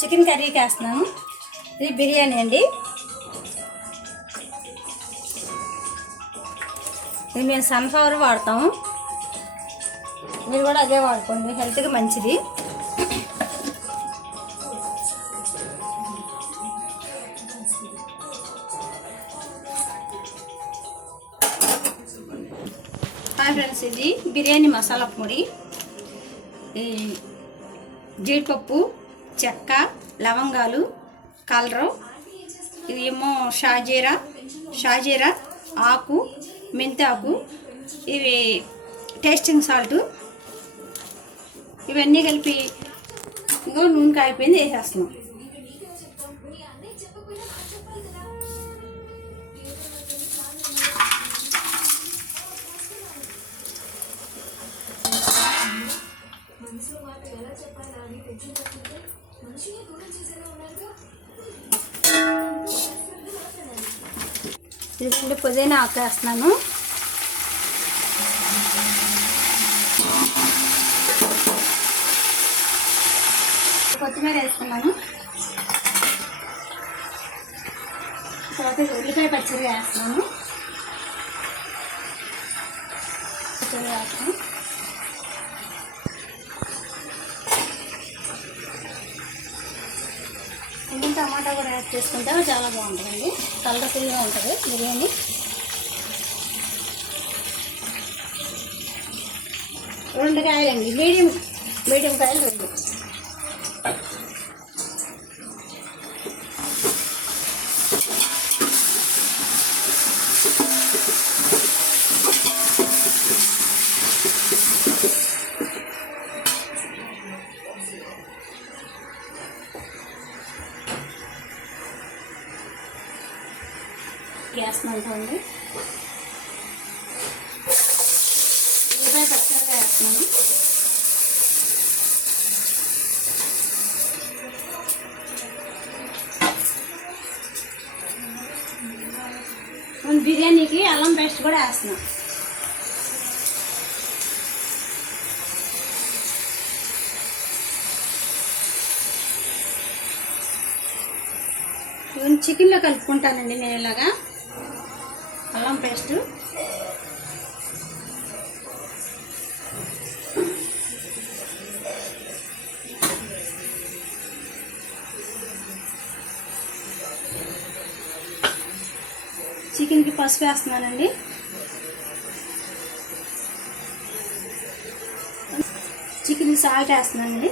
Chicken కర్రీకి వేస్తున్నాను. ఇది బిర్యానీ అండి. ఇది మేము సన్ఫ్లవర్ వాడతాము, మీరు కూడా అదే వాడుకోండి, హెల్త్కి మంచిది. హాయ్ ఫ్రెండ్స్, ఇది బిర్యానీ మసాలా పొడి. ఈ జీడిపప్పు, చెక్క, లవంగాలు, కలరు, ఇది ఏమో షాజీరా ఆకు, మెంతాకు, ఇవి టేస్టింగ్ సాల్ట్, ఇవన్నీ కలిపి ఇంకో నూనె కాయిపోయింది వేసేస్తున్నాం. ఇదిగోండి పుదీనా ఆకు వేస్తున్నాను. కొత్తిమీర వేస్తున్నాను. తర్వాత ఉల్లిపాయ పచ్చడి వేస్తున్నాను. కొంచెం టమాటా కూడా యాడ్ చేసుకుంటే చాలా బాగుంటుందండి, కలర్ఫుల్గా ఉంటుంది బిర్యానీ. రెండు కాయలండి, మీడియం కాయలు రెండు. గ్యాస్ మంటుంది. ఉల్లిపాయ పచ్చడిగా వేస్తున్నాను. బిర్యానీకి అల్లం పేస్ట్ కూడా వేస్తున్నాం. ఇవన్నీ చికెన్లో కలుపుకుంటానండి నేను ఇలాగా అల్లం పేస్ట్. చికెన్కి పసుపు వేస్తున్నానండి. చికెన్కి సాల్ట్ వేస్తున్నానండి.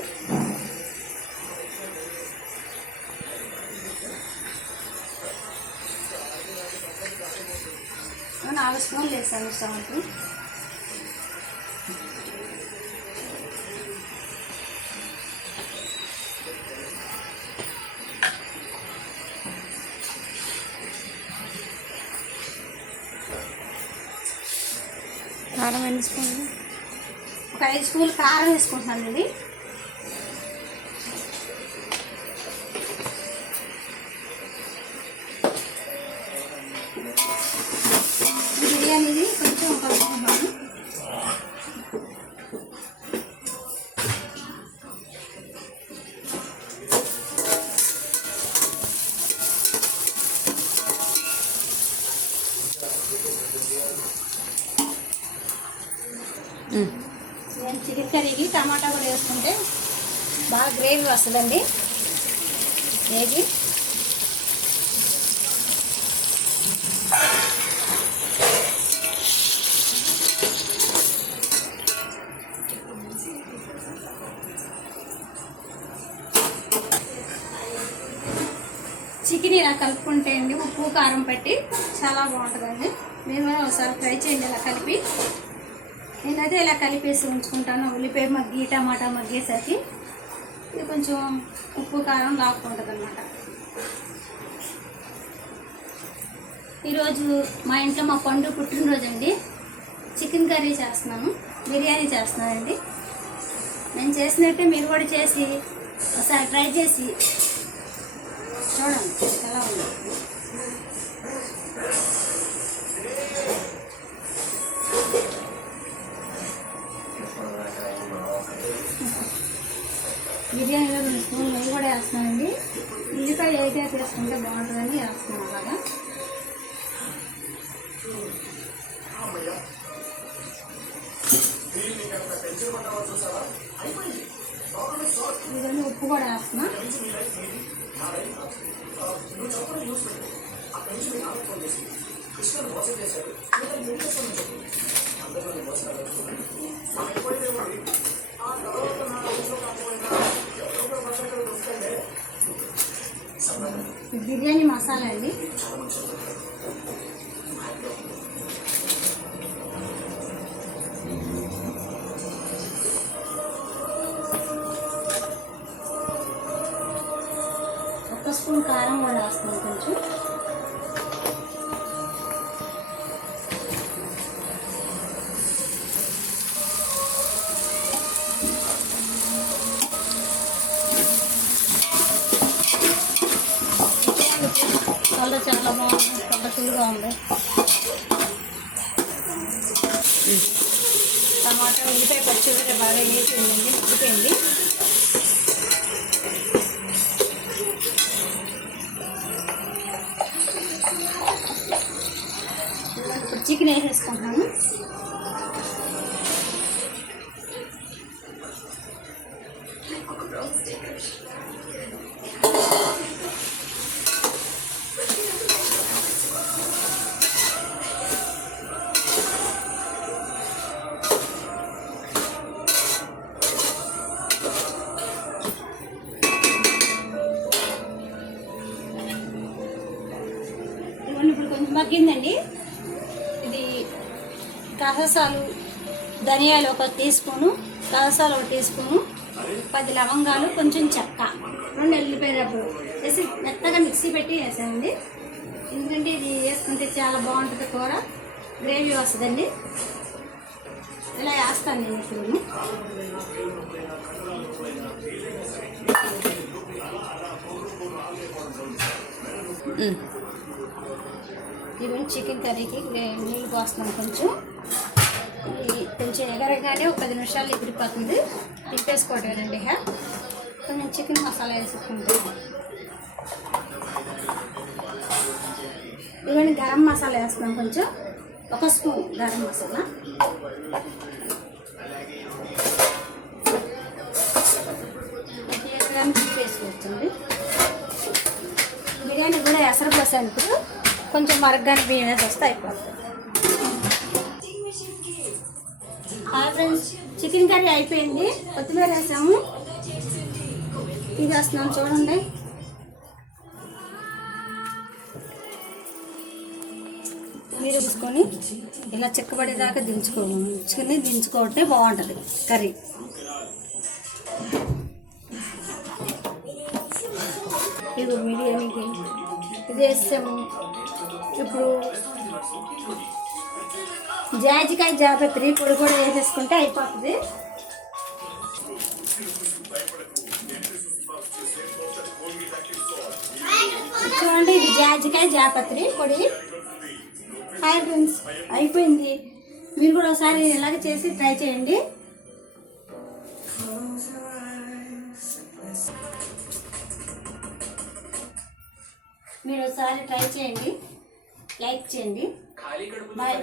4 స్పూన్లు వేసాను సాల్ట్. కారం ఎన్ని స్పూన్లు? ఒక 5 స్పూన్లు కారం వేసుకుంటున్నాను అండి. బిర్యానీది కొంచెం కలుపుకుంటున్నాను. నేను చికెన్ కర్రీకి టమాటా కూడా వేసుకుంటే బాగా గ్రేవీ వస్తుందండి. గ్రేవీ చికెన్ ఇలా కలుపుకుంటే అండి ఉప్పు కారం పెట్టి చాలా బాగుంటుందండి. మీరు కూడా ఒకసారి ట్రై చేయండి ఇలా కలిపి. నేనైతే ఇలా కలిపేసి ఉంచుకుంటాను. ఉల్లిపాయ మగ్గి టమాటా మగ్గేసరికి ఇది కొంచెం ఉప్పు కారం లాక్కుంటుంది అన్నమాట. ఈరోజు మా ఇంట్లో మా పండు పుట్టినరోజు అండి. చికెన్ కర్రీ చేస్తున్నాను, బిర్యానీ చేస్తున్నానండి. నేను చేసినట్టే మీరు కూడా చేసి ఒకసారి ట్రై చేసి చూడండి ఎలా ఉంది. బిర్యానీలో 2 స్పూన్లు నెయ్యి కూడా వేస్తున్నానండి. ఉల్లిపాయ అయితే వేసుకుంటే బాగుంటుందని వేస్తున్నాను అలాగా. ఇవన్నీ ఉప్పు కూడా వేస్తున్నా. బిర్యానీ మసాలా అండి. ఒక స్పూన్ కారం కూడా వేస్తాను కొంచెం. కలర్ చాలా బాగుంది, కలర్ఫుల్గా ఉంది. టమాటా ఉల్లిపాయ పచ్చిమిరపకాయ బాగా వేసి ఉందండి, ఉడిపోయింది. ఇప్పుడు చికెన్ వేసేసుకుంటున్నాను. ఇప్పుడు కొంచెం మగ్గిందండి. ఇది గసగసాలు, ధనియాలు 1 టీ స్పూను, గసగసాలు 1 టీ స్పూను, 10 లవంగాలు, కొంచెం చెక్క, 2 ఎల్లిపాయలు వేసి మెత్తగా మిక్సీ పెట్టి వేసానండి. ఎందుకంటే ఇది వేసుకుంటే చాలా బాగుంటుంది, కూర గ్రేవీ వస్తుందండి. ఇలా వేస్తాను నేను ఇప్పుడు. ఇవన్నీ చికెన్ కర్రీకి నీళ్ళు పోస్తున్నాను కొంచెం. కొంచెం ఎగరగానే ఒక 10 నిమిషాలు ఎగిరిపోతుంది, తిప్పేసుకోవటమేనండి. కొంచెం చికెన్ మసాలా వేసుకుంటాను. ఇవన్నీ గరం మసాలా వేస్తున్నాం కొంచెం, 1 స్పూన్ గరం మసాలా. వేసుకోవచ్చండి. బిర్యానీ కూడా ఎసరు పోసాను. ఇప్పుడు కొంచెం మరగ్గానే బియ్యం వేసి వస్తే అయిపోతుంది. ఫ్రెండ్స్, చికెన్ కర్రీ అయిపోయింది. కొత్తిమీర వేసాము, ఇది వేస్తున్నాం చూడండి. మీరు తీసుకొని ఇలా చిక్కబడేదాకా దించుకుంటే బాగుంటుంది కర్రీ. ఇది బిర్యానీకి ఇది వేసాము. ఇప్పుడు జాజికాయ, జాపత్రి పొడి కూడా వేసేసుకుంటే అయిపోతుంది. చూడండి, ఇది జాజికాయ, జాపత్రి పొడి. హాయ్ ఫ్రెండ్స్, అయిపోయింది. మీరు కూడా ఒకసారి ఇలాగ చేసి ట్రై చేయండి. మీరు ఒకసారి ట్రై చేయండి, లైక్ చేయండి. బాయ్.